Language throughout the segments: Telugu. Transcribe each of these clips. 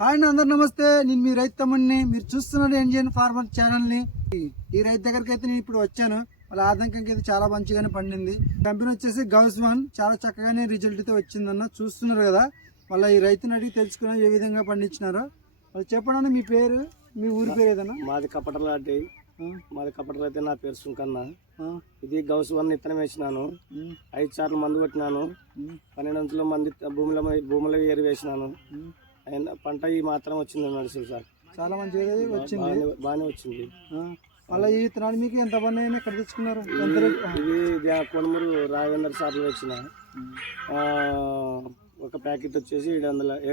హాయ్ అండి, అందరు నమస్తే. నేను మీ రైతు తమ్ముడిని. మీరు చూస్తున్నారు ఎన్జిఎన్ ఫార్మర్ ఛానల్ని. ఈ రైతు దగ్గరికి అయితే నేను ఇప్పుడు వచ్చాను. వాళ్ళ ఆదంకంకి అయితే చాలా మంచిగానే పండింది. కంపెనీ వచ్చేసి గౌస్1 చాలా చక్కగానే రిజల్ట్ అయితే వచ్చిందన్న. చూస్తున్నారు కదా. మళ్ళీ ఈ రైతుని అడిగి తెలుసుకున్నా ఏ విధంగా పండించినారో. వాళ్ళు చెప్పండి, మీ పేరు, మీ ఊరి పేరు ఏదన్నా? మాది కపటలాంటి. మాది కపటలు అయితే నా పేరు సుంకన్న. ఇది గౌస్1 విత్తనం వేసినాను. 5 సార్లు మందు కొట్టినాను. 12 మంది భూమిలో ఏరు వేసినాను. పంట ఈ మాత్రం వచ్చింది నడుసు సార్. చాలా మంచిగా వచ్చింది, బాగానే వచ్చింది. మళ్ళీ ఈ విత్తనాలు మీకు ఎంత పని ఎక్కడ తెచ్చుకున్నారు? ఇది కొనుమూరు రాఘవేంద్ర సార్లు వచ్చిన ఒక ప్యాకెట్ వచ్చేసి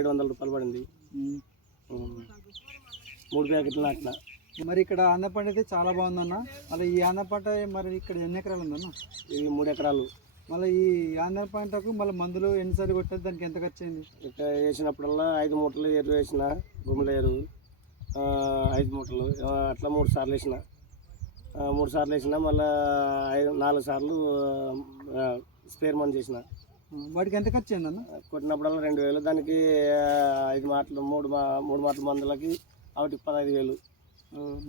700 రూపాయలు పడింది. 3 ప్యాకెట్లు నాటిన. మరి ఇక్కడ ఆంధ్ర పంట అయితే చాలా బాగుందన్న. మళ్ళీ ఈ ఆంధ్ర పంట మరి ఇక్కడ ఎన్ని ఎకరాలు ఉందన్న? ఇది 3 ఎకరాలు. మళ్ళీ ఈ ఆంధ్ర పంటకు మళ్ళీ మందులు ఎన్నిసార్లు కొట్టారు, దానికి ఎంత ఖర్చు అయింది? ఇక్కడ వేసినప్పుడల్లా 5 మూటలు ఎరువు వేసిన, భూమిలో ఎరువు 5 మూటలు అట్లా 3 సార్లు వేసిన. 3 సార్లు వేసిన, మళ్ళీ 4 సార్లు స్పేర్ మందు చేసిన. వాటికి ఎంత ఖర్చు అయిందన్న? కొట్టినప్పుడల్లా 2000. దానికి 5 మాటలు 3 మాటల మందులకి వాటికి 15,000.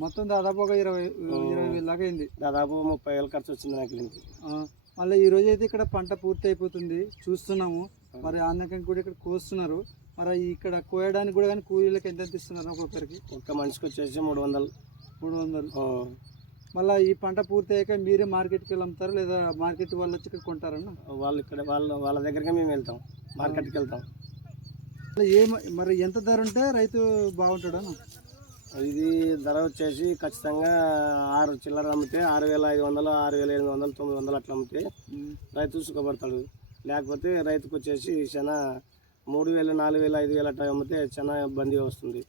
మొత్తం దాదాపు ఒక 20,000 దాకా అయింది. దాదాపు 30,000 ఖర్చు వచ్చింది నాకు. మళ్ళీ ఈ రోజు అయితే ఇక్కడ పంట పూర్తి అయిపోతుంది, చూస్తున్నాము. మరి ఆంధ్రకం కూడా ఇక్కడ కోస్తున్నారు. మరి ఇక్కడ కోయడానికి కూడా కానీ కూలీలకు ఎంత ఇస్తున్నారు ఒక్కొక్కరికి? ఒక్క మనిషికి వచ్చేసి 300. మళ్ళీ ఈ పంట పూర్తి అయ్యాక మీరే మార్కెట్కి వెళ్ళి అమ్ముతారు, లేదా మార్కెట్ వాళ్ళు వచ్చి ఇక్కడ కొంటారన్న? వాళ్ళు ఇక్కడ వాళ్ళ దగ్గరికి మేము వెళ్తాం, మార్కెట్కి వెళ్తాం. మరి ఎంత ధర ఉంటే రైతు బాగుంటాడన్న? ఇది ధర వచ్చేసి ఖచ్చితంగా 6 చిల్లర అమ్మితే 6,500, 6,700, 900 అట్లా అమ్మితే రైతు సుఖపడతాడు. లేకపోతే రైతుకు వచ్చేసి చాలా 3,000, 4,000, 5,000 అట్లా అమ్మితే చాలా ఇబ్బందిగా వస్తుంది.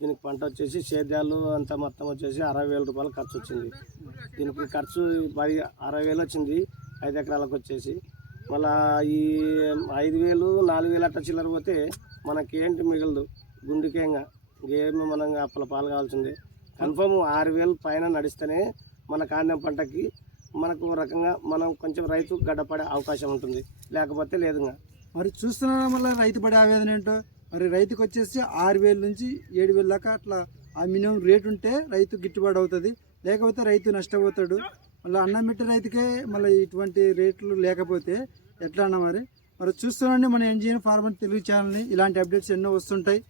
దీనికి పంట వచ్చేసి సేద్యాలు అంతా మొత్తం వచ్చేసి 60,000 రూపాయలు ఖర్చు వచ్చింది. దీనికి ఖర్చు 60,000 వచ్చింది 5 ఎకరాలకు వచ్చేసి. మళ్ళీ ఈ 5,000, 4,000 అట్లా చిల్లర పోతే మనకేంటి మిగలదు, గుండెకేంగా ఏమి మనం అప్పల పాలు కావాల్సిందే. కన్ఫర్మ్ 6,000 పైన నడిస్తేనే మన కాండం పంటకి మనకు రకంగా మనం కొంచెం రైతు గడ్డపడే అవకాశం ఉంటుంది, లేకపోతే లేదుగా. మరి చూస్తున్నారా మళ్ళీ రైతు పడే ఆవేదన ఏంటో. మరి రైతుకు వచ్చేసి 6,000 నుంచి 7,000 దాకా అట్లా ఆ మినిమం రేట్ ఉంటే రైతు గిట్టుబాటు అవుతుంది, లేకపోతే రైతు నష్టపోతాడు. మళ్ళీ అన్నం పెట్టే రైతుకే మళ్ళీ ఇటువంటి రేట్లు లేకపోతే ఎట్లా అన్న? మరి చూస్తున్నాండి మన ఎన్జిఎన్ ఫార్మర్ తెలుగు ఛానల్ని. ఇలాంటి అప్డేట్స్ ఎన్నో వస్తుంటాయి.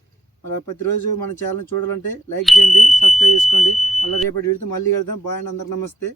అలా ప్రతిరోజు మన ఛానల్ చూడాలంటే లైక్ చేయండి, సబ్స్క్రైబ్ చేసుకోండి. మళ్ళీ రేపటి వీడితో మళ్ళీ కలుద్దాం. బాయ్ అండి, అందరు నమస్తే.